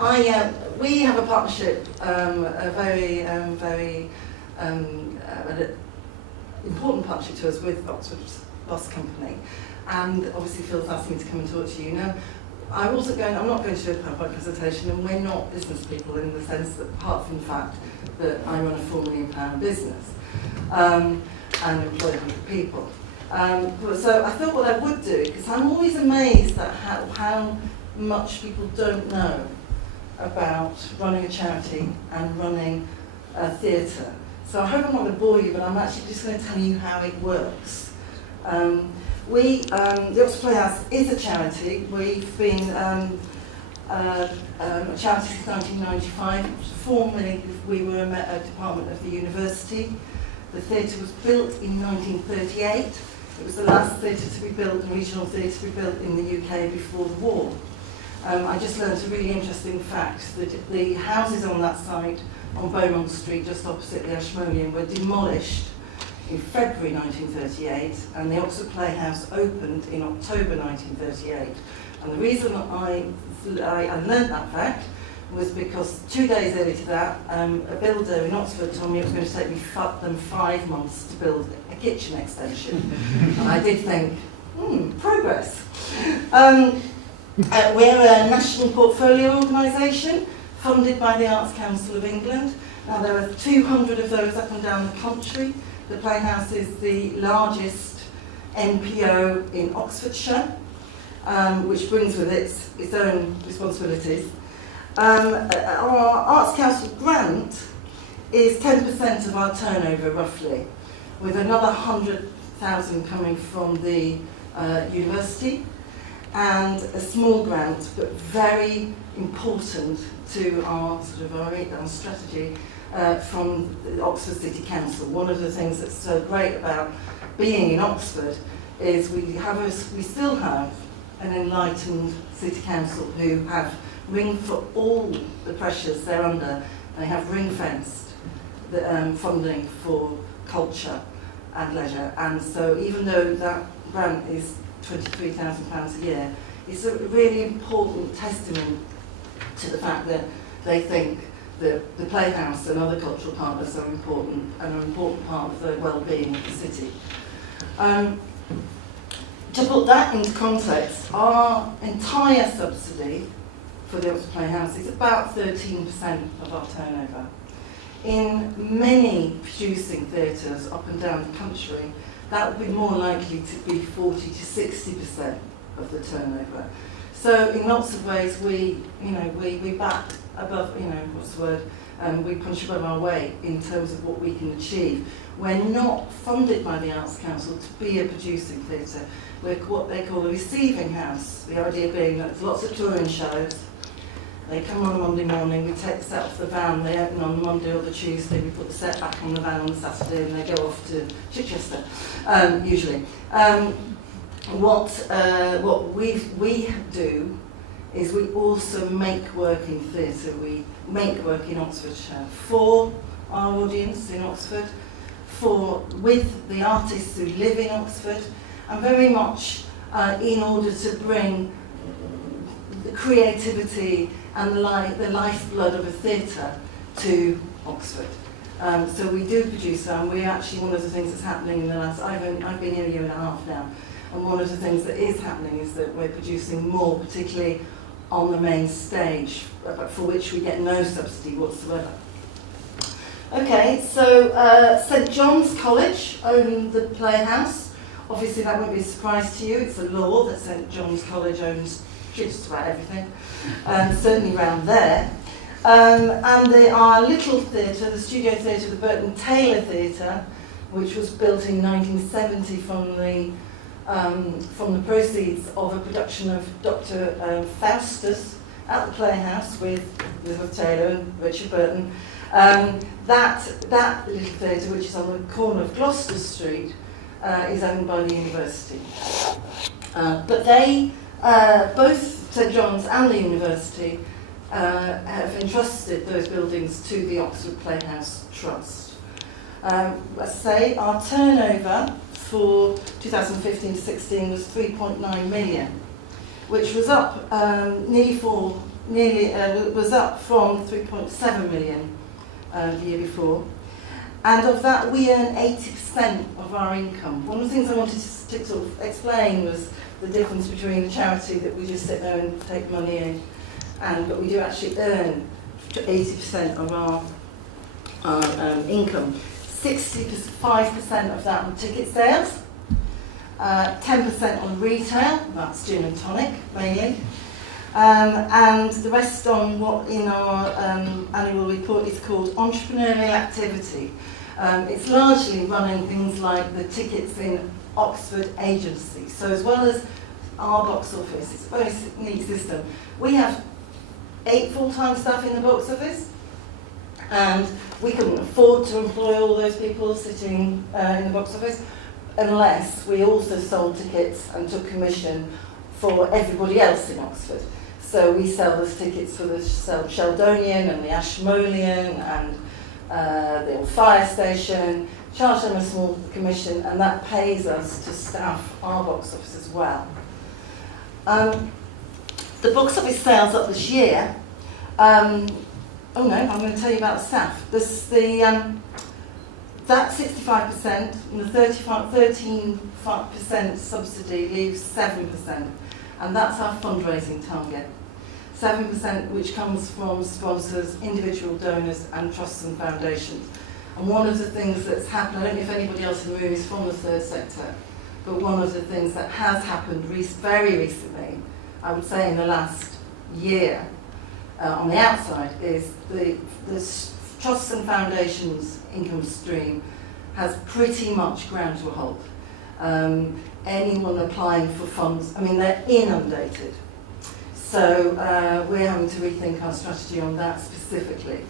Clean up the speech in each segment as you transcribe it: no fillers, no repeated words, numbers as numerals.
We have a partnership, a very important partnership to us with Oxford Bus Company, and obviously Phil's asked me to come and talk to you. Now, I'm not going to do a PowerPoint presentation, and we're not business people in the sense that, apart from the fact that I run a £4 million business and employ 100 people. So I thought what I would do, because I'm always amazed at how much people don't know about running a charity and running a theatre. So I hope I'm not going to bore you, but I'm actually just going to tell you how it works. The Oxford Playhouse is a charity. We've been a charity since 1995. Formerly, we were a department of the university. The theatre was built in 1938. It was the last theatre to be built, and regional theatre to be built in the UK before the war. I just learned a really interesting fact that the houses on that site on Beaumont Street, just opposite the Ashmolean, were demolished in February 1938, and the Oxford Playhouse opened in October 1938. And the reason I learned that fact was because 2 days earlier to that, a builder in Oxford told me it was going to take them 5 months to build a kitchen extension. And I did think, progress. We're a national portfolio organisation funded by the Arts Council of England. Now, there are 200 of those up and down the country. The Playhouse is the largest NPO in Oxfordshire, which brings with it its own responsibilities. Our Arts Council grant is 10% of our turnover, roughly, with another 100,000 coming from the university, and a small grant, but very important to our strategy, from the Oxford City Council. One of the things that's so great about being in Oxford is we still have an enlightened City Council who have for all the pressures they're under. They have ring-fenced the funding for culture and leisure, and so even though that grant is £23,000 a year, it's a really important testament to the fact that they think that the Playhouse and other cultural partners are important, and an important part of the well-being of the city. To put that into context, our entire subsidy for the Oxford Playhouse is about 13% of our turnover. In many producing theatres up and down the country, that would be more likely to be 40 to 60% of the turnover. So in lots of ways, we back above, we punch above our weight in terms of what we can achieve. We're not funded by the Arts Council to be a producing theatre. We're what they call a receiving house, the idea being that there's lots of touring shows. They come on a Monday morning, we take the set off the van, they open on Monday or the Tuesday, we put the set back on the van on the Saturday, and they go off to Chichester, usually. What we do is we also make work in theatre. We make work in Oxfordshire for our audience in Oxford, with the artists who live in Oxford, and very much in order to bring the creativity and the lifeblood of a theatre to Oxford. So we do produce some. We're actually, one of the things that's happening in the last, I've been here a year and a half now, and one of the things that is happening is that we're producing more, particularly on the main stage, for which we get no subsidy whatsoever. Okay, so St John's College own the Playhouse. Obviously that won't be a surprise to you. It's a law that St John's College owns just about everything, certainly around there. And our little theatre, the studio theatre, the Burton Taylor Theatre, which was built in 1970 from the proceeds of a production of Dr. Faustus at the Playhouse with Elizabeth Taylor and Richard Burton. That little theatre, which is on the corner of Gloucester Street, is owned by the university. But they, both St John's and the university, have entrusted those buildings to the Oxford Playhouse Trust. As I say, our turnover for 2015 to 16 was 3.9 million, which was up nearly 4 was up from 3.7 million the year before. And of that, we earn 80% of our income. One of the things I wanted to sort of explain was the difference between a charity that we just sit there and take money in, but we do actually earn 80% of our income. 65% of that on ticket sales, 10% on retail, that's gin and tonic mainly, and the rest on what in our annual report is called entrepreneurial activity. It's largely running things like the tickets in Oxford agency. So as well as our box office, it's a very neat system. We have 8 full-time staff in the box office, and we couldn't afford to employ all those people sitting in the box office unless we also sold tickets and took commission for everybody else in Oxford. So we sell those tickets for the Sheldonian and the Ashmolean and the old fire station, charge them a small commission, and that pays us to staff our box office as well. The box office sales up this year, I'm going to tell you about the staff. That 65% and the 13% subsidy leaves 7%, and that's our fundraising target. 7% which comes from sponsors, individual donors and trusts and foundations. And one of the things that's happened, I don't know if anybody else in the room is from the third sector, but one of the things that has happened very recently, I would say in the last year, on the outside, is the trusts and foundations income stream has pretty much ground to a halt. Anyone applying for funds, they're inundated. So we're having to rethink our strategy on that specifically.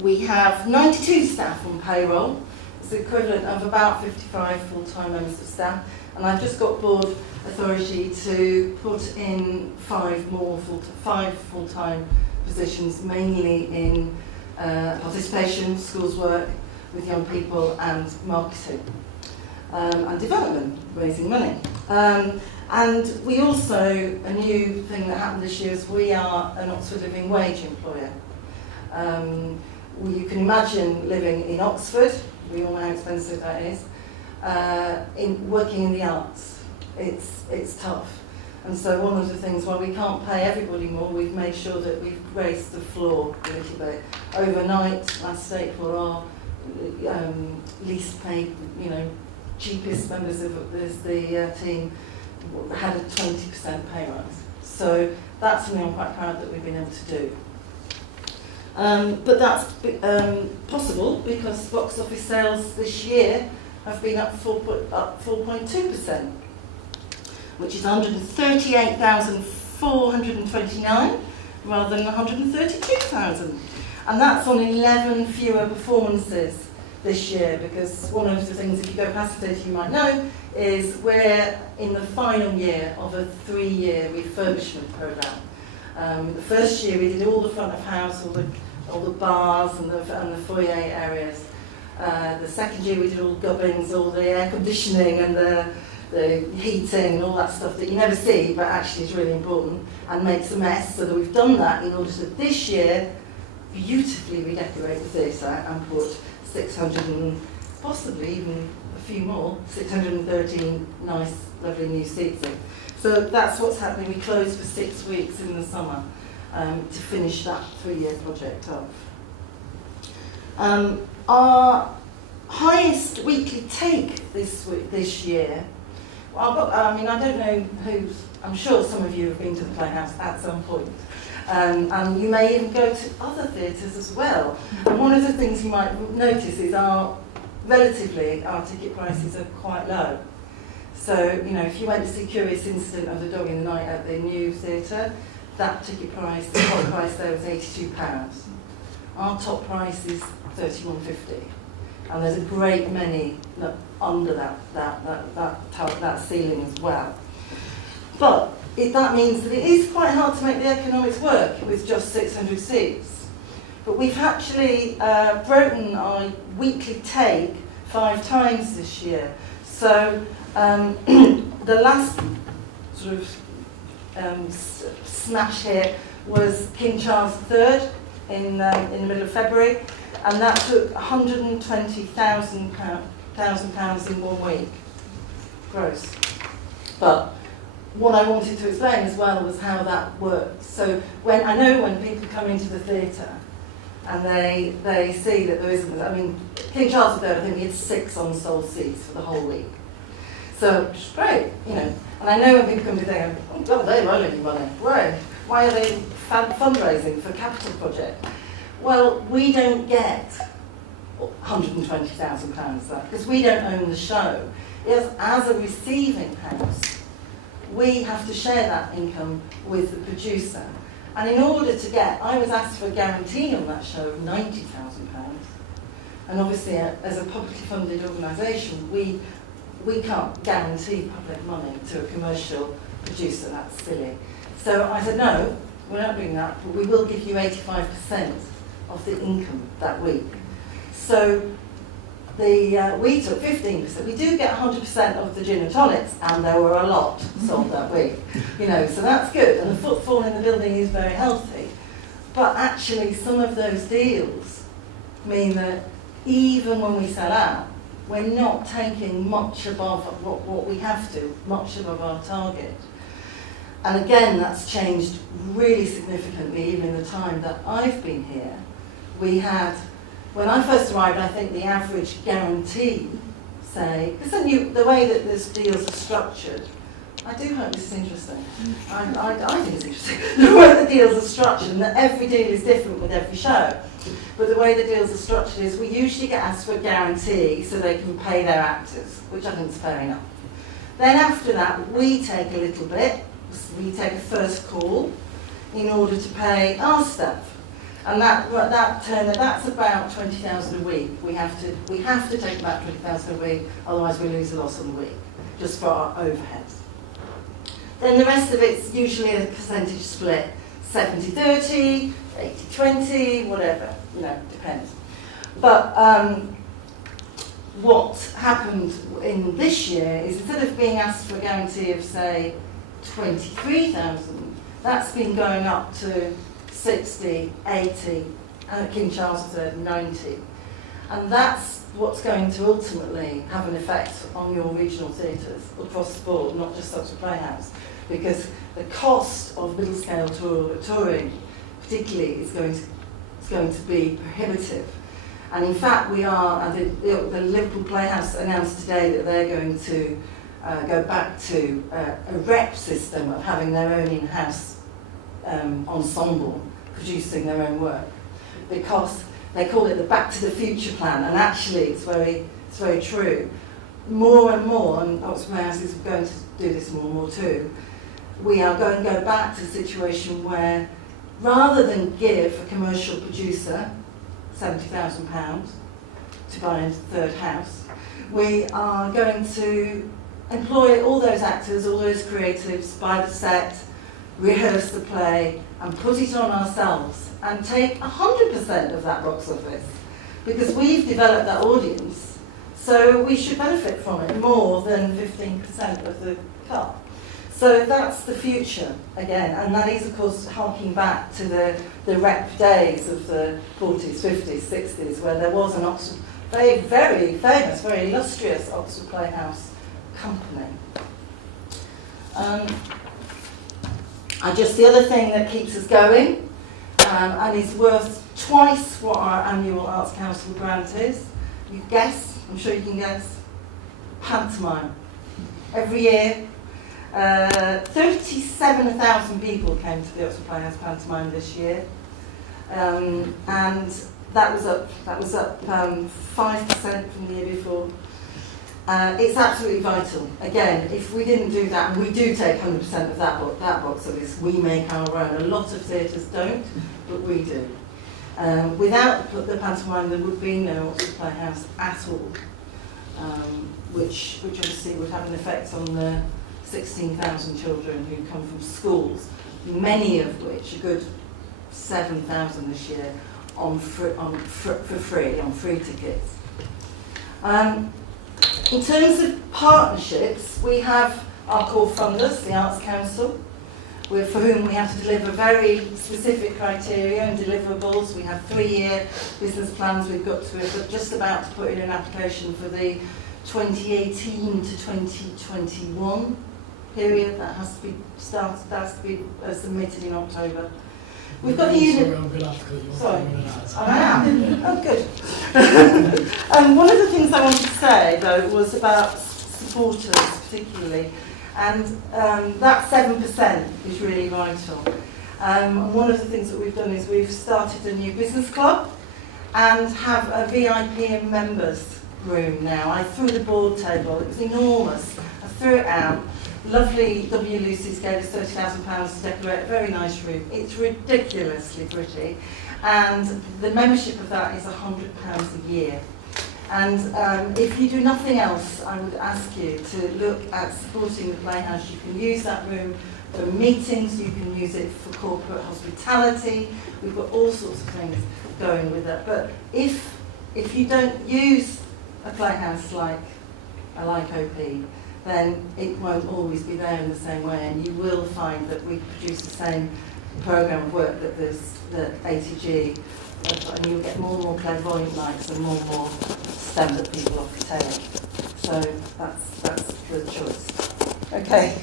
We have 92 staff on payroll. It's the equivalent of about 55 full-time members of staff. And I've just got board authority to put in 5 full-time positions, mainly in participation, schools work with young people, and marketing and development, raising money. And we also, a new thing that happened this year is we are an Oxford Living Wage employer. You can imagine living in Oxford, we all know how expensive that is, working in the arts. It's tough. And so one of the things, while we can't pay everybody more, we've made sure that we've raised the floor a little bit. Overnight, last April, our least paid, cheapest members of the team had a 20% pay rise. So that's something I'm quite proud that we've been able to do. But that's possible because box office sales this year have been up 4.2%, which is 138,429 rather than 132,000. And that's on 11 fewer performances this year, because one of the things, if you go past the data you might know, is we're in the final year of a 3-year refurbishment programme. The first year we did all the front of house, all the bars and the foyer areas. The second year we did all the gubbins, all the air conditioning and the heating and all that stuff that you never see but actually is really important and makes a mess. So that we've done that in order to this year beautifully redecorate the theatre and put 600 and possibly even a few more, 613 nice, lovely new seats in. So that's what's happening. We close for 6 weeks in the summer to finish that 3-year project off. Our highest weekly take this year, well, I don't know I'm sure some of you have been to the Playhouse at some point. And you may even go to other theatres as well. And one of the things you might notice is our ticket prices are quite low. So, if you went to see Curious Incident of the Dog in the Night at the new theatre, that ticket price, the top price there was £82. Our top price is £31.50. And there's a great many under that ceiling as well. But that means that it is quite hard to make the economics work with just 600 seats. But we've actually broken our weekly take 5 times this year. So the last sort of smash hit was King Charles III in the middle of February, and that took £120,000 in 1 week, gross. But what I wanted to explain as well was how that works. So when people come into the theatre and they see that there isn't, I mean, King Charles III, I think he had 6 unsold seats for the whole week. So, which is great, you know. And I know when people come to the theatre, oh God, they're rolling money. Why are they fundraising for a capital project? Well, we don't get £120,000 because we don't own the show. As a receiving house, we have to share that income with the producer. And in order to I was asked for a guarantee on that show of £90,000. And obviously, as a publicly funded organisation, we can't guarantee public money to a commercial producer. That's silly. So I said, no, we're not doing that, but we will give you 85% of the income that week. So we took 15%. We do get 100% of the gin and tonics, and there were a lot sold that week. You know, so that's good. And the footfall in the building is very healthy. But actually, some of those deals mean that even when we sell out, we're not taking much above what we have to, much above our target. And again, that's changed really significantly, even in the time that I've been here. We had, when I first arrived, I think the average guarantee, say, because the way that these deals are structured, I do hope this is interesting. I think it's interesting. The way the deals are structured, and that every deal is different with every show. But the way the deals are structured is we usually get asked for a guarantee so they can pay their actors, which I think is fair enough. Then after that, we take a little bit. We take a first call in order to pay our staff. And that's about 20,000 a week. We have to take about 20,000 a week, otherwise we lose a loss on the week, just for our overheads. Then the rest of it's usually a percentage split, 70-30, 80-20, whatever, you know, depends. But what happened in this year is instead of being asked for a guarantee of, say, 23,000, that's been going up to 60, 80, and King Charles III, 90. And that's what's going to ultimately have an effect on your regional theatres across the board, not just Oxford Playhouse, because the cost of middle-scale touring, particularly, is going to be prohibitive. And in fact, the Liverpool Playhouse announced today that they're going to go back to a rep system of having their own in-house ensemble producing their own work, because they call it the Back to the Future plan, and actually it's very true. More and more, and Oxford Playhouse is going to do this more and more too, we are going to go back to a situation where rather than give a commercial producer £70,000 to buy into the third house, we are going to employ all those actors, all those creatives, buy the set, rehearse the play, and put it on ourselves, and take 100% of that box office, because we've developed that audience, so we should benefit from it more than 15% of the cut. So that's the future again, and that is of course harking back to the rep days of the 40s, 50s, 60s, where there was an Oxford, very famous, very illustrious Oxford Playhouse company. The other thing that keeps us going, and is worth twice what our annual Arts Council grant is, you guess, I'm sure you can guess, pantomime. Every year, 37,000 people came to the Oxford Playhouse pantomime this year, and that was up 5% from the year before. It's absolutely vital. Again, if we didn't do that, and we do take 100% of that box office, we make our own. A lot of theatres don't, but we do. Without the pantomime, there would be no Oxford Playhouse at all, which obviously would have an effect on the 16,000 children who come from schools, many of which, a good 7,000 this year, for free tickets. In terms of partnerships, we have our core funders, the Arts Council. for whom we have to deliver very specific criteria and deliverables. We have 3-year business plans. We've got just about to put in an application for the 2018 to 2021 period. That has to be started. That has to be submitted in October. We've got the unit. Sorry, I am. Oh, good. One of the things I wanted to say, though, was about supporters, particularly, and that 7% is really vital. One of the things that we've done is we've started a new business club and have a VIP and members room now. I threw the board table. It was enormous. I threw it out. Lovely W. Lucy's gave us £30,000 to decorate a very nice room. It's ridiculously pretty, and the membership of that is £100 a year. And if you do nothing else, I would ask you to look at supporting the Playhouse. You can use that room for meetings, you can use it for corporate hospitality. We've got all sorts of things going with that. But if you don't use a Playhouse like OP, then it won't always be there in the same way, and you will find that we produce the same programme of work that ATG, and you'll get more and more clairvoyant nights and more STEM that people often take. So that's the choice. Okay.